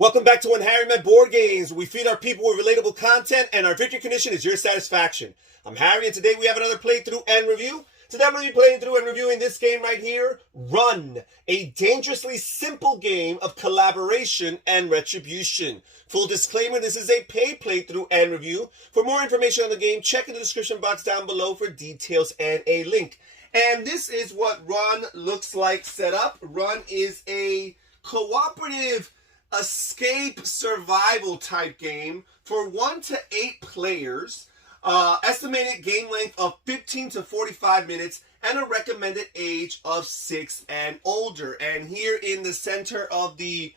Welcome back to When Harry Met Board Games. We feed our people with relatable content, and our victory condition is your satisfaction. I'm Harry, and today we have another playthrough and review. Today I'm going to be playing through and reviewing this game right here, Run, a dangerously simple game of collaboration and retribution. Full disclaimer, this is a paid playthrough and review. For more information on the game, check in the description box down below for details and a link. And this is what Run looks like set up. Run is a cooperative escape survival type game for 1 to 8 players, estimated game length of 15 to 45 minutes, and a recommended age of 6 and older. And here in the center of the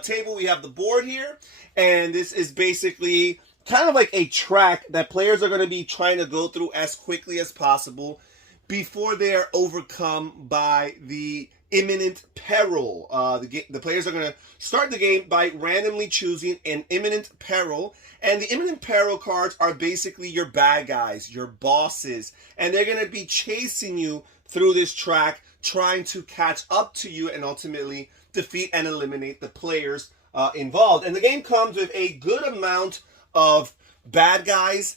table we have the board here, and this is basically kind of like a track that players are going to be trying to go through as quickly as possible before they are overcome by the imminent peril. The players are going to start the game by randomly choosing an imminent peril, and the imminent peril cards are basically your bad guys, your bosses, and they're going to be chasing you through this track, trying to catch up to you and ultimately defeat and eliminate the players involved. And the game comes with a good amount of bad guys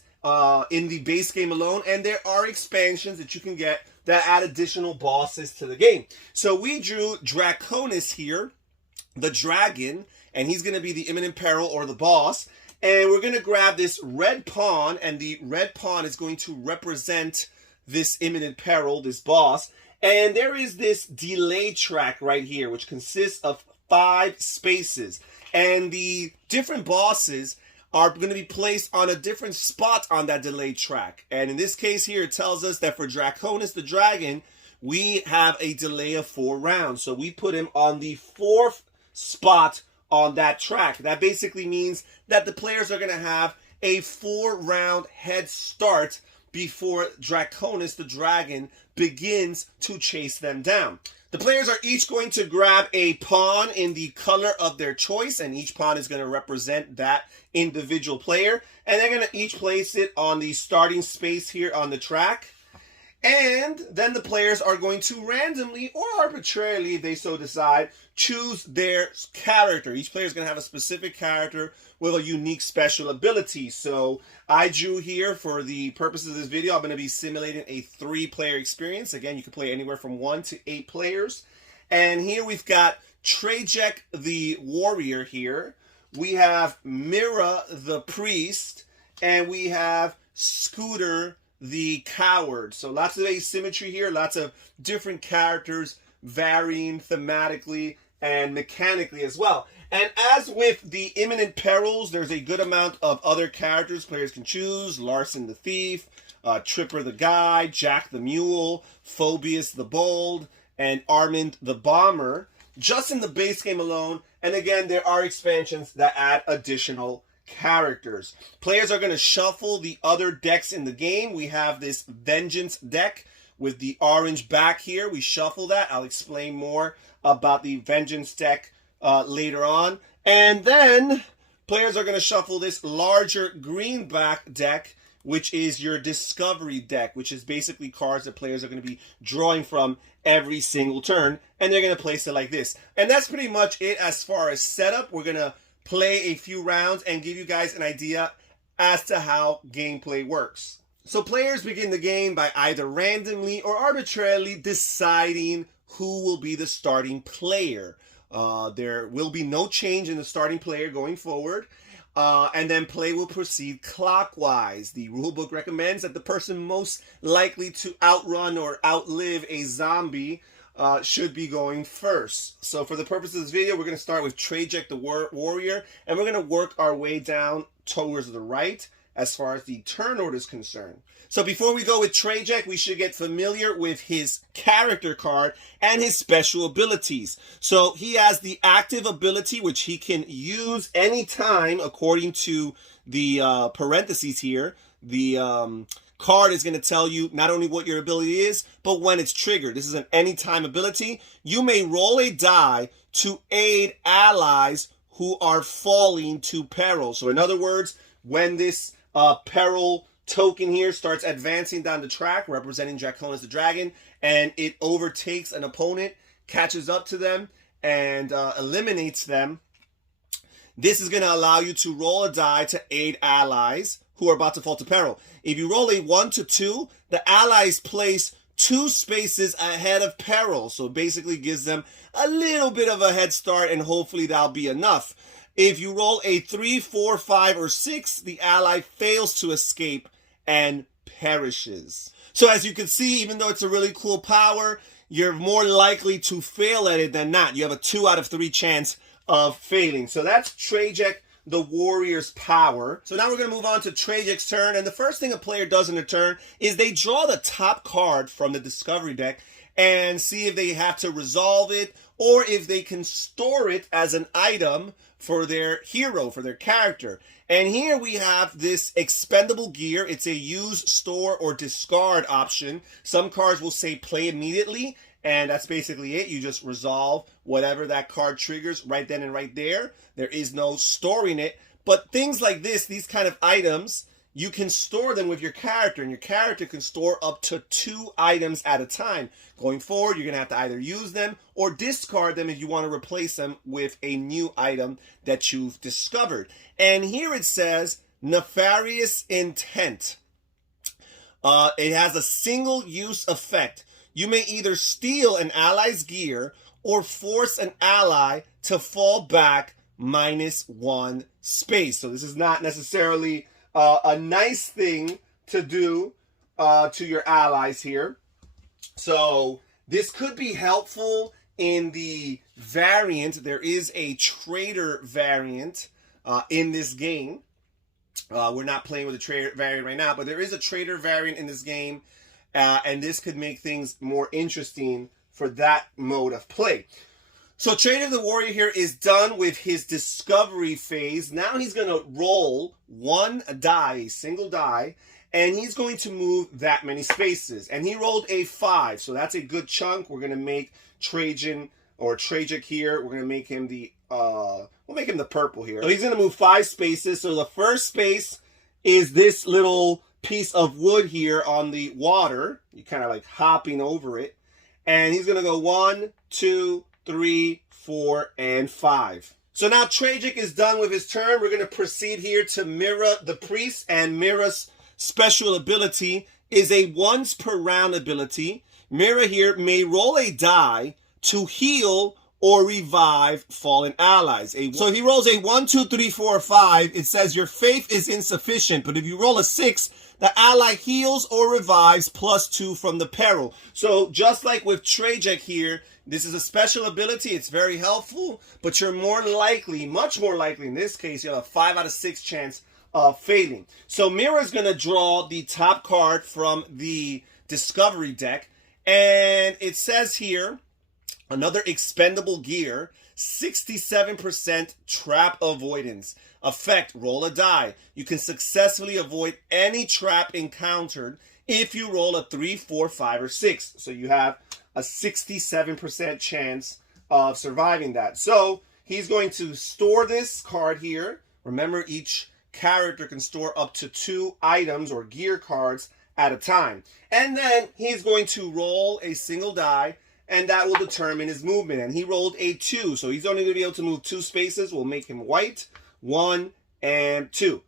in the base game alone, and there are expansions that you can get that add additional bosses to the game. So we drew Draconis here, the dragon, and he's going to be the imminent peril or the boss. And we're going to grab this red pawn, and the red pawn is going to represent this imminent peril, this boss. And there is this delay track right here, which consists of 5 spaces. And the different bosses are going to be placed on a different spot on that delay track. And in this case here, it tells us that for Draconis the dragon, we have a delay of 4 rounds. So we put him on the 4th spot on that track. That basically means that the players are going to have a 4-round head start before Draconis the dragon begins to chase them down. The players are each going to grab a pawn in the color of their choice, and each pawn is going to represent that individual player. And they're going to each place it on the starting space here on the track. And then the players are going to randomly or arbitrarily, if they so decide, choose their character. Each player is going to have a specific character with a unique special ability. So I drew here, for the purposes of this video, I'm going to be simulating a 3-player experience. Again, you can play anywhere from 1 to 8 players. And here we've got Trajek the warrior here. We have Mira the priest. And we have Scooter the coward. So lots of asymmetry here, lots of different characters varying thematically and mechanically as well. And as with the imminent perils, there's a good amount of other characters players can choose. Larson the thief, Tripper the guide, Jack the mule, Phobius the bold, and Armand the bomber, just in the base game alone. And again, there are expansions that add additional characters. Players are going to shuffle the other decks in the game. We have this Vengeance deck with the orange back here. We shuffle that. I'll explain more about the Vengeance deck later on. And then players are going to shuffle this larger green back deck, which is your Discovery deck, which is basically cards that players are going to be drawing from every single turn. And they're going to place it like this. And that's pretty much it as far as setup. We're going to play a few rounds and give you guys an idea as to how gameplay works. So players begin the game by either randomly or arbitrarily deciding who will be the starting player. There will be no change in the starting player going forward. And then play will proceed clockwise. The rulebook recommends that the person most likely to outrun or outlive a zombie should be going first. So for the purpose of this video, we're going to start with Trajek the warrior, and we're going to work our way down towards the right as far as the turn order is concerned. So before we go with Trajek, we should get familiar with his character card and his special abilities. So he has the active ability, which he can use anytime according to the parentheses here. The card is going to tell you not only what your ability is, but when it's triggered. This is an anytime ability. You may roll a die to aid allies who are falling to peril. So in other words, when this peril token here starts advancing down the track, representing Draconis the dragon, and it overtakes an opponent, catches up to them, and eliminates them, This is going to allow you to roll a die to aid allies who are about to fall to peril. If you roll a 1 to 2, the allies place 2 spaces ahead of peril. So it basically gives them a little bit of a head start, and hopefully that'll be enough. If you roll a 3, 4, 5, or 6, the ally fails to escape and perishes. So as you can see, even though it's a really cool power, you're more likely to fail at it than not. You have a 2 out of 3 chance of failing. So that's Tragic the Warrior's power. So now we're going to move on to Tragic's turn. And the first thing a player does in a turn is they draw the top card from the Discovery deck and see if they have to resolve it or if they can store it as an item for their hero, for their character. And here we have this expendable gear. It's a use, store, or discard option. Some cards will say play immediately, and that's basically it. You just resolve whatever that card triggers right then and right there. There is no storing it. But things like this, these kind of items, you can store them with your character, and your character can store up to 2 items at a time. Going forward, you're going to have to either use them or discard them if you want to replace them with a new item that you've discovered. And here it says Nefarious Intent. It has a single use effect. You may either steal an ally's gear or force an ally to fall back -1 space. So this is not necessarily a nice thing to do to your allies here. So this could be helpful in the variant. There is a traitor variant in this game. We're not playing with a traitor variant right now, but there is a traitor variant in this game. And this could make things more interesting for that mode of play. So Traitor the Warrior here is done with his discovery phase. Now he's going to roll 1 die, a single die, and he's going to move that many spaces. And he rolled a 5, so that's a good chunk. We're going to make Trajan or Tragic here. We're going to make him the we'll make him the purple here. So he's going to move 5 spaces. So the first space is this little piece of wood here on the water. You're kind of like hopping over it. And he's going to go 1, 2, 3, 4, and 5. So now Tragic is done with his turn. We're going to proceed here to Mira the Priest. And Mira's special ability is a once per round ability. Mira here may roll a die to heal or revive fallen allies. So if he rolls a 1, 2, 3, 4, 5, it says your faith is insufficient. But if you roll a 6, the ally heals or revives +2 from the peril. So just like with Tragic here, this is a special ability. It's very helpful, but you're more likely, much more likely in this case, you have a 5 out of 6 chance of failing. So Mira is going to draw the top card from the Discovery deck. And it says here, another expendable gear, 67% trap avoidance. Effect, roll a die. You can successfully avoid any trap encountered if you roll a 3, 4, 5, or 6. So you have a 67% chance of surviving that. So he's going to store this card here. Remember, each character can store up to 2 items or gear cards at a time. And then he's going to roll a single die, and that will determine his movement. And he rolled a 2, so he's only going to be able to move 2 spaces. We'll make him white, 1 and 2.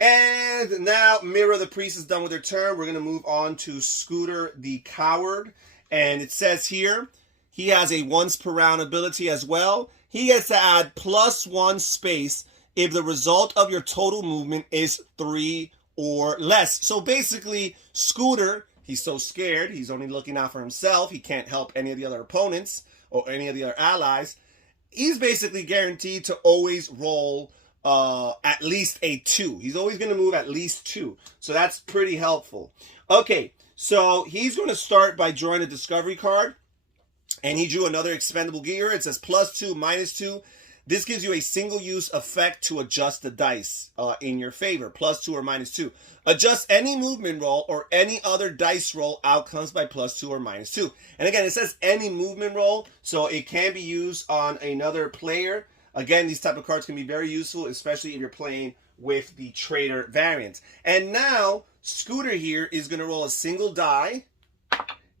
And now Mira the Priest is done with her turn. We're going to move on to Scooter the Coward. And it says here, he has a once per round ability as well. He gets to add +1 space if the result of your total movement is 3 or less. So basically, Scooter, he's so scared, he's only looking out for himself. He can't help any of the other opponents or any of the other allies. He's basically guaranteed to always roll at least a 2. He's always going to move at least 2. So that's pretty helpful. Okay, so he's going to start by drawing a discovery card. And he drew another expendable gear. It says +2, -2. This gives you a single-use effect to adjust the dice in your favor, +2 or -2. Adjust any movement roll or any other dice roll outcomes by +2 or -2. And again, it says any movement roll, so it can be used on another player. Again, these type of cards can be very useful, especially if you're playing with the Traitor variant. And now, Scooter here is going to roll a single die,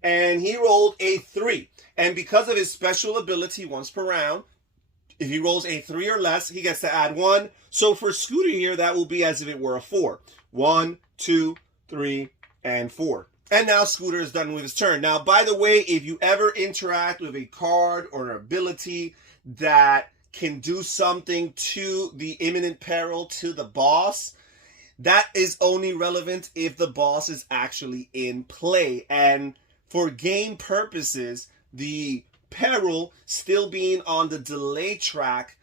and he rolled a 3. And because of his special ability once per round, If he rolls a 3 or less, he gets to add 1. So for Scooter here, that will be as if it were a 4. 1, 2, 3, and 4. And now Scooter is done with his turn. Now, by the way, if you ever interact with a card or an ability that can do something to the imminent peril, to the boss, that is only relevant if the boss is actually in play. And for game purposes, the peril still being on the delay track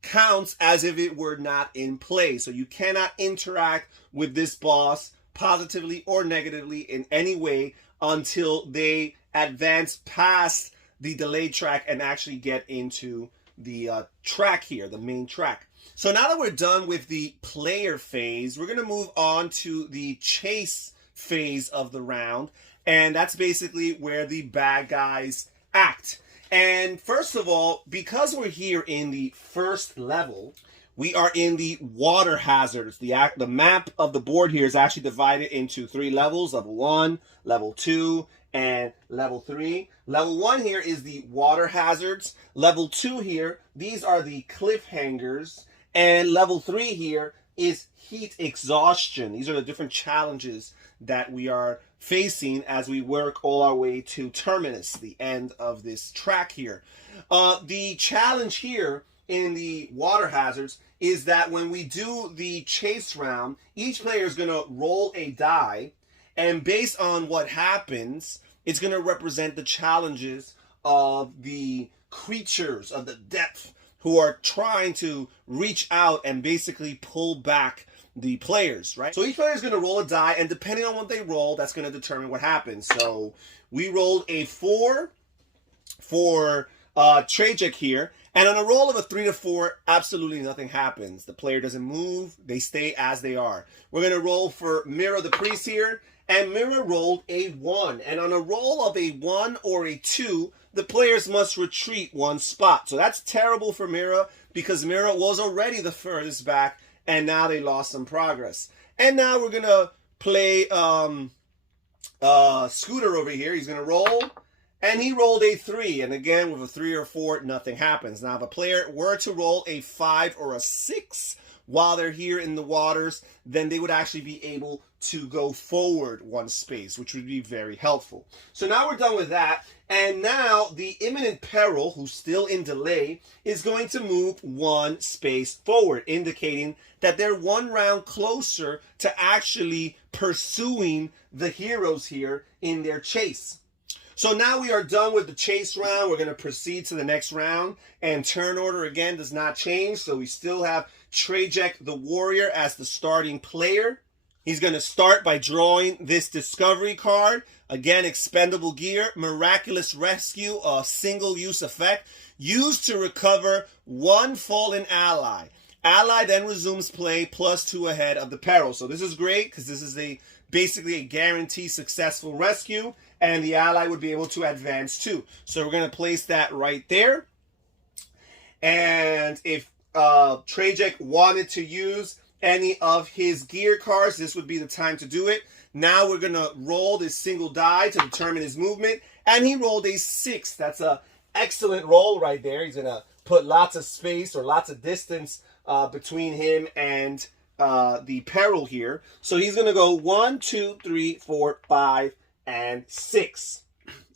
counts as if it were not in play. So you cannot interact with this boss positively or negatively in any way until they advance past the delay track and actually get into the track here, the main track. So now that we're done with the player phase, we're going to move on to the chase phase of the round. And that's basically where the bad guys act. And first of all, because we're here in the first level, we are in the water hazards. The map of the board here is actually divided into 3 levels: level 1, level 2, and level 3. Level 1 here is the water hazards. Level 2 here, these are the cliffhangers. And level 3 here is heat exhaustion. These are the different challenges that we are facing as we work all our way to Terminus, the end of this track here. The challenge here in the water hazards is that when we do the chase round, each player is going to roll a die, and based on what happens, it's going to represent the challenges of the creatures of the depth who are trying to reach out and basically pull back the players, right? So each player is going to roll a die, and depending on what they roll, that's going to determine what happens. So we rolled a 4 for Tragic here, and on a roll of a 3 to 4, absolutely nothing happens. The player doesn't move, they stay as they are. We're going to roll for Mira the Priest here, and Mira rolled a 1. And on a roll of a 1 or a 2, the players must retreat 1 spot. So that's terrible for Mira, because Mira was already the furthest back, and now they lost some progress. And now we're going to play Scooter over here. He's going to roll, and he rolled a 3. And again, with a 3 or 4, nothing happens. Now, if a player were to roll a 5 or a 6 while they're here in the waters, then they would actually be able to go forward 1 space, which would be very helpful. So now we're done with that. And now the imminent peril, who's still in delay, is going to move 1 space forward, indicating that they're 1 round closer to actually pursuing the heroes here in their chase. So now we are done with the chase round. We're going to proceed to the next round. And turn order, again, does not change. So we still have Tragic the Warrior as the starting player. He's going to start by drawing this discovery card. Again, expendable gear, miraculous rescue, a single-use effect, used to recover 1 fallen ally. Ally then resumes play +2 ahead of the peril. So this is great because this is basically a guaranteed successful rescue, and the ally would be able to advance too. So we're going to place that right there. And if Tragic wanted to use any of his gear cards, this would be the time to do it. Now we're going to roll this single die to determine his movement, and he rolled a 6. That's an excellent roll right there. He's going to put lots of space or lots of distance between him and the peril here. So he's going to go 1, 2, 3, 4, 5, and 6.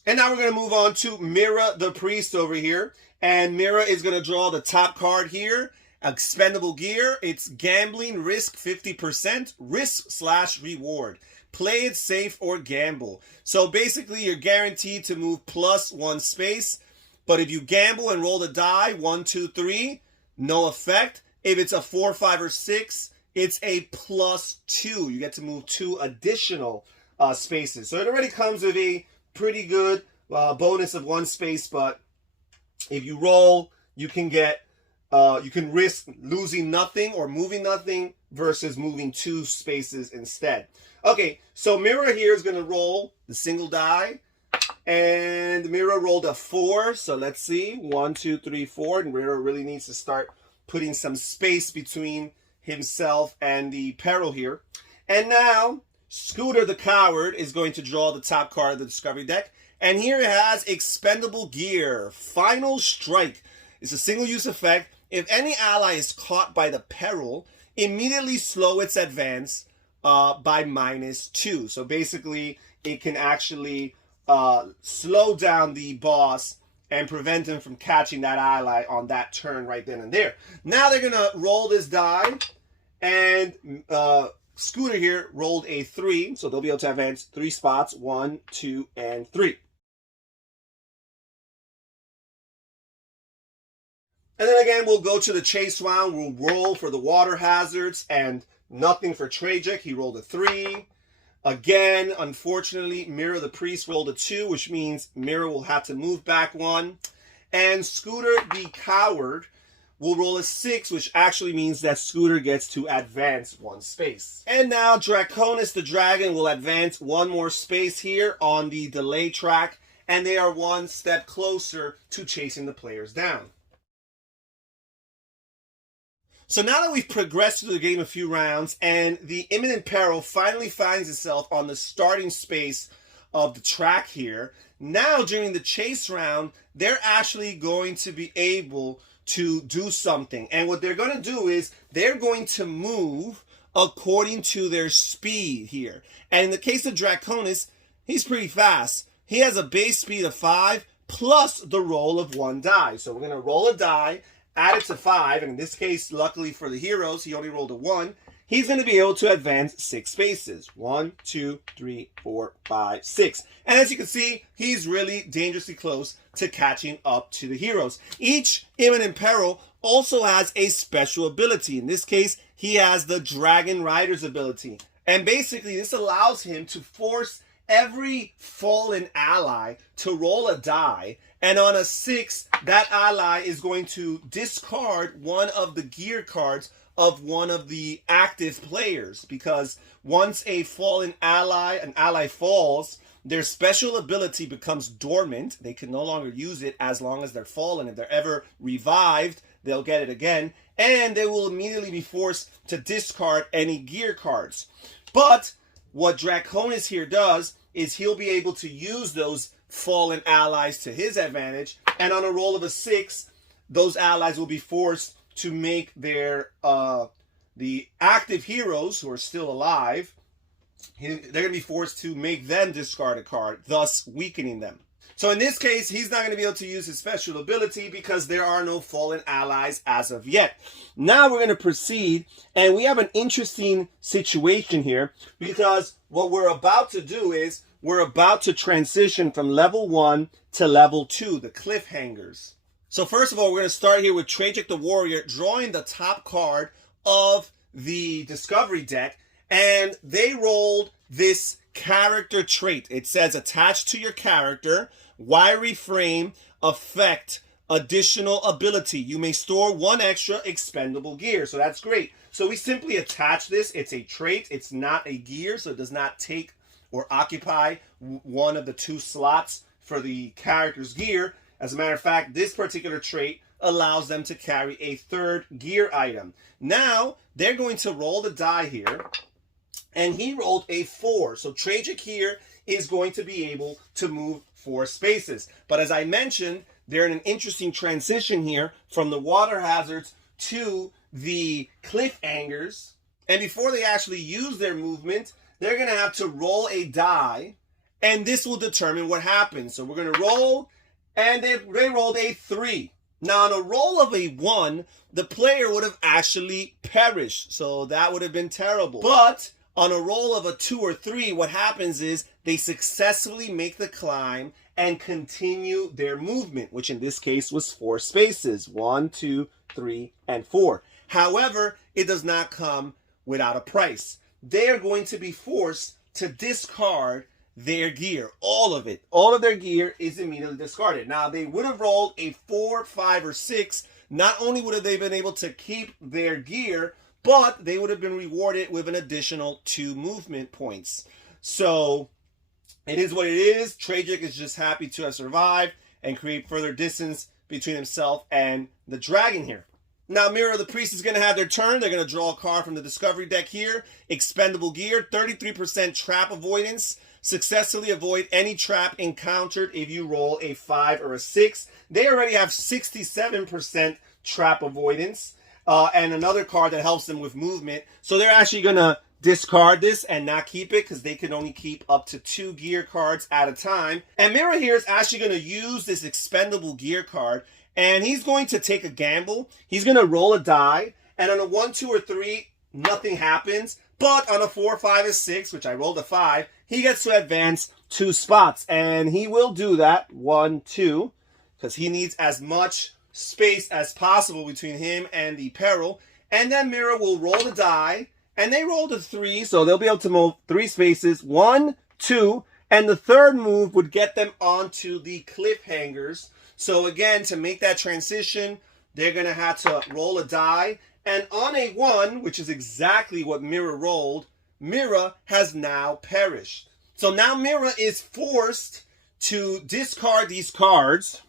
And now we're going to move on to Mira the Priest over here. And Mira is going to draw the top card here. Expendable gear. It's gambling risk 50%. Risk/reward. Play it safe or gamble. So basically you're guaranteed to move +1 space. But if you gamble and roll the die, 1, 2, 3, no effect. If it's a 4, 5, or 6, it's a +2. You get to move 2 additional spaces. So it already comes with a pretty good bonus of 1 space, but if you roll, you can get you can risk losing nothing or moving nothing versus moving 2 spaces instead. Okay, so Mira here is going to roll the single die, and Mira rolled a 4. So let's see, 1, 2, 3, 4, and Mira really needs to start putting some space between himself and the peril here. And now Scooter the Coward is going to draw the top card of the Discovery deck. And here it has expendable gear. Final Strike. It's a single-use effect. If any ally is caught by the peril, immediately slow its advance by -2. So basically, it can actually slow down the boss and prevent him from catching that ally on that turn right then and there. Now they're going to roll this die, and Scooter here rolled a 3, so they'll be able to advance 3 spots, 1, 2, and 3. And then again, we'll go to the chase round. We'll roll for the water hazards and nothing for Tragic. He rolled a 3. Again, unfortunately, Mira the Priest rolled a 2, which means Mira will have to move back 1. And Scooter the Coward will roll a 6, which actually means that Scooter gets to advance 1 space. And now Draconis the Dragon will advance 1 more space here on the delay track, and they are 1 step closer to chasing the players down. So now that we've progressed through the game a few rounds and the imminent peril finally finds itself on the starting space of the track here, now during the chase round, they're actually going to be able to do something. And what they're going to do is they're going to move according to their speed here. And in the case of Draconis, he's pretty fast. He has a base speed of 5 plus the roll of 1 die. So we're going to roll a die, add it to 5, and in this case, luckily for the heroes, he only rolled a 1. He's going to be able to advance 6 spaces. 1, 2, 3, 4, 5, 6. And as you can see, he's really dangerously close to catching up to the heroes. Each imminent peril also has a special ability. In this case, he has the Dragon Rider's ability. And basically, this allows him to force every fallen ally to roll a die, and on a 6, that ally is going to discard one of the gear cards of one of the active players, because once a fallen ally, an ally falls, their special ability becomes dormant. They can no longer use it as long as they're fallen. If they're ever revived, they'll get it again, and they will immediately be forced to discard any gear cards. But what Draconis here does is he'll be able to use those fallen allies to his advantage, and on a roll of a 6, those allies will be forced to make their the active heroes who are still alive, they're going to be forced to make them discard a card, thus weakening them. So in this case, he's not going to be able to use his special ability because there are no fallen allies as of yet. Now we're going to proceed, and we have an interesting situation here, because what we're about to do is we're about to transition from level 1 to level 2, the cliffhangers. So first of all, we're going to start here with Tragic the Warrior drawing the top card of the Discovery deck, and they rolled this character trait. It says attached to your character, wiry frame, effect, additional ability. You may store 1 extra expendable gear. So that's great. So we simply attach this. It's a trait. It's not a gear, so it does not take or occupy one of the 2 slots for the character's gear. As a matter of fact, this particular trait allows them to carry a 3rd gear item. Now, they're going to roll the die here, and he rolled a 4. So Tragic here is going to be able to move 4 spaces. But as I mentioned, they're in an interesting transition here from the water hazards to the cliffhangers. And before they actually use their movement, they're going to have to roll a die, and this will determine what happens. So we're going to roll, and they rolled a 3. Now, on a roll of a 1, the player would have actually perished, so that would have been terrible. But on a roll of a 2 or 3, what happens is they successfully make the climb and continue their movement, which in this case was 4 spaces. 1, 2, 3, and 4. However, it does not come without a price. They are going to be forced to discard their gear. All of it. All of their gear is immediately discarded. Now, they would have rolled a 4, 5, or 6. Not only would have they been able to keep their gear, but they would have been rewarded with an additional 2 movement points. So, it is what it is. Tragic is just happy to have survived and create further distance between himself and the dragon here. Now, Mira the Priest is going to have their turn. They're going to draw a card from the Discovery deck here. Expendable gear, 33% trap avoidance, successfully avoid any trap encountered if you roll a 5 or a 6. They already have 67% trap avoidance, and another card that helps them with movement. So they're actually going to discard this and not keep it because they can only keep up to 2 gear cards at a time. And Mira here is actually going to use this expendable gear card, and he's going to take a gamble. He's going to roll a die, and on a 1, 2, or 3, nothing happens. But on a 4, 5, or 6, which I rolled a 5, he gets to advance 2 spots. And he will do that, 1, 2, because he needs as much space as possible between him and the peril. And then Mira will roll the die, and they rolled a 3, so they'll be able to move 3 spaces, 1, 2, and the third move would get them onto the cliffhangers. So again, to make that transition, they're going to have to roll a die. And on a 1, which is exactly what Mira rolled, Mira has now perished. So now Mira is forced to discard these cards.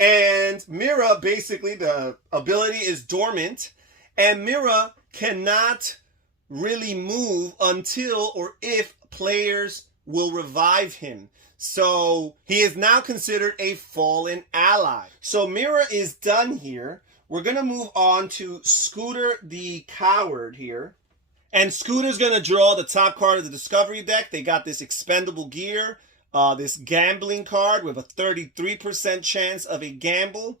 And Mira, basically, the ability is dormant. And Mira cannot really move until or if players will revive him. So he is now considered a fallen ally. So Mira is done here. We're going to move on to Scooter the Coward here. And Scooter's going to draw the top card of the Discovery deck. They got this expendable gear, this gambling card with a 33% chance of a gamble.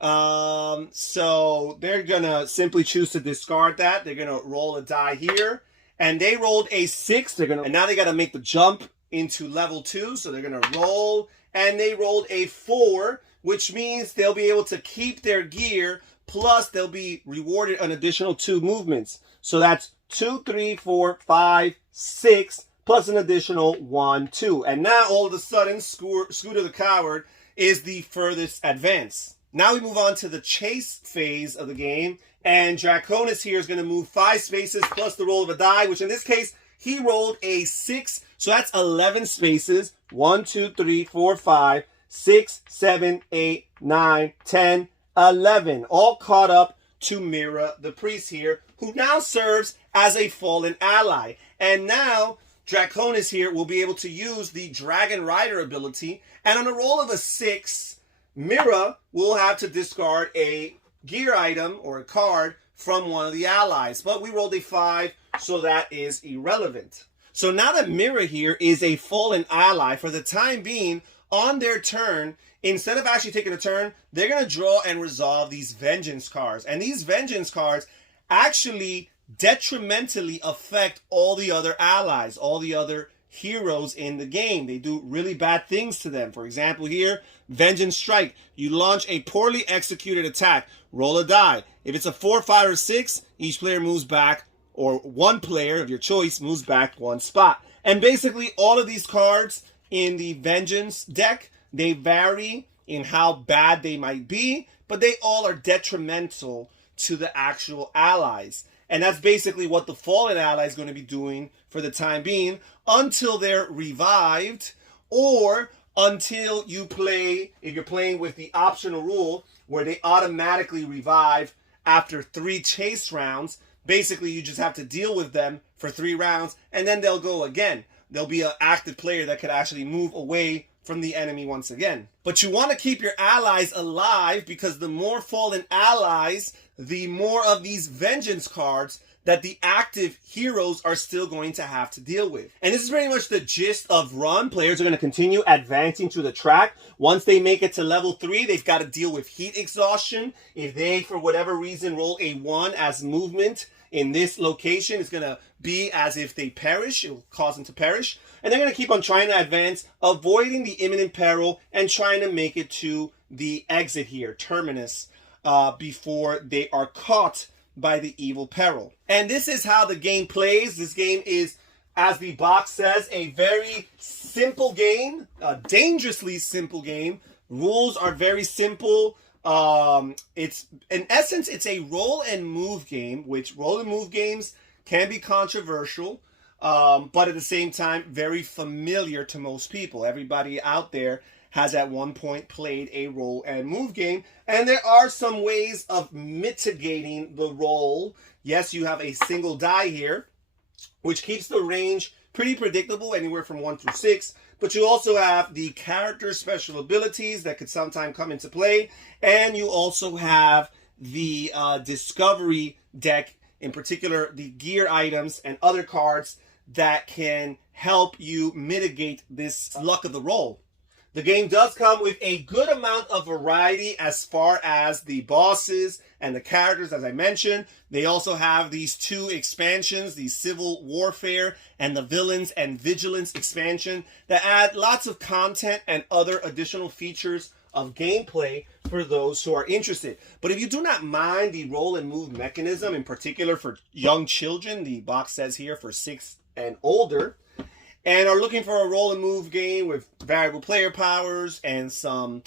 So they're going to simply choose to discard that. They're going to roll a die here. And they rolled a 6. And now they got to make the jump into level 2. So they're going to roll. And they rolled a 4, which means they'll be able to keep their gear, plus they'll be rewarded an additional 2 movements. So that's 2, 3, 4, 5, 6, plus an additional 1, 2. And now all of a sudden, Scooter the Coward is the furthest advance. Now we move on to the chase phase of the game. And Draconis here is going to move 5 spaces plus the roll of a die, which in this case, he rolled a 6. So that's 11 spaces. 1, 2, 3, 4, 5, 6, 7, 8, 9, 10, 11. All caught up to Mira the Priest here, who now serves as a fallen ally. And now Draconis here will be able to use the Dragon Rider ability. And on a roll of a 6, Mira will have to discard a gear item or a card from one of the allies. But we rolled a 5, so that is irrelevant. So now that Mira here is a fallen ally, for the time being, on their turn, instead of actually taking a turn, they're going to draw and resolve these vengeance cards. And these vengeance cards actually detrimentally affect all the other allies, all the other heroes in the game. They do really bad things to them. For example here, Vengeance Strike. You launch a poorly executed attack. Roll a die. If it's a 4, 5, or 6, each player moves back, or one player of your choice moves back 1 spot. And basically all of these cards in the Vengeance deck, they vary in how bad they might be, but they all are detrimental to the actual allies. And that's basically what the fallen ally is going to be doing for the time being until they're revived, or until you play, if you're playing with the optional rule where they automatically revive after 3 chase rounds. Basically, you just have to deal with them for 3 rounds, and then they'll go again. There'll be an active player that could actually move away from the enemy once again. But you want to keep your allies alive, because the more fallen allies, the more of these vengeance cards that the active heroes are still going to have to deal with. And this is pretty much the gist of Run. Players are going to continue advancing through the track. Once they make it to level 3, they've got to deal with heat exhaustion. If they, for whatever reason, roll a 1 as movement in this location, it's going to be as if they perish. It will cause them to perish. And they're going to keep on trying to advance, avoiding the imminent peril, and trying to make it to the exit here, Terminus, before they are caught by the evil peril. And this is how the game plays. This game is, as the box says, a very simple game, a dangerously simple game. Rules are very simple. It's, in essence, it's a roll and move game, which roll and move games can be controversial, but at the same time, very familiar to most people. Everybody out there has at one point played a roll and move game, and there are some ways of mitigating the roll. Yes, you have a single die here, which keeps the range pretty predictable, anywhere from 1 through 6. But you also have the character special abilities that could sometime come into play. And you also have the discovery deck, in particular the gear items and other cards that can help you mitigate this luck of the roll. The game does come with a good amount of variety as far as the bosses and the characters, as I mentioned. They also have these 2 expansions, the Civil Warfare and the Villains and Vigilance expansion, that add lots of content and other additional features of gameplay for those who are interested. But if you do not mind the roll and move mechanism, in particular for young children, the box says here for 6 and older, and are looking for a roll and move game with variable player powers and some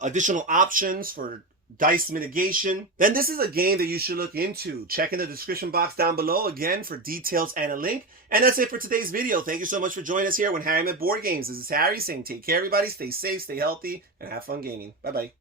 additional options for dice mitigation, then this is a game that you should look into. Check in the description box down below again for details and a link. And that's it for today's video. Thank you so much for joining us here when Harry Met Board Games. This is Harry saying take care everybody, stay safe, stay healthy, and have fun gaming. Bye bye.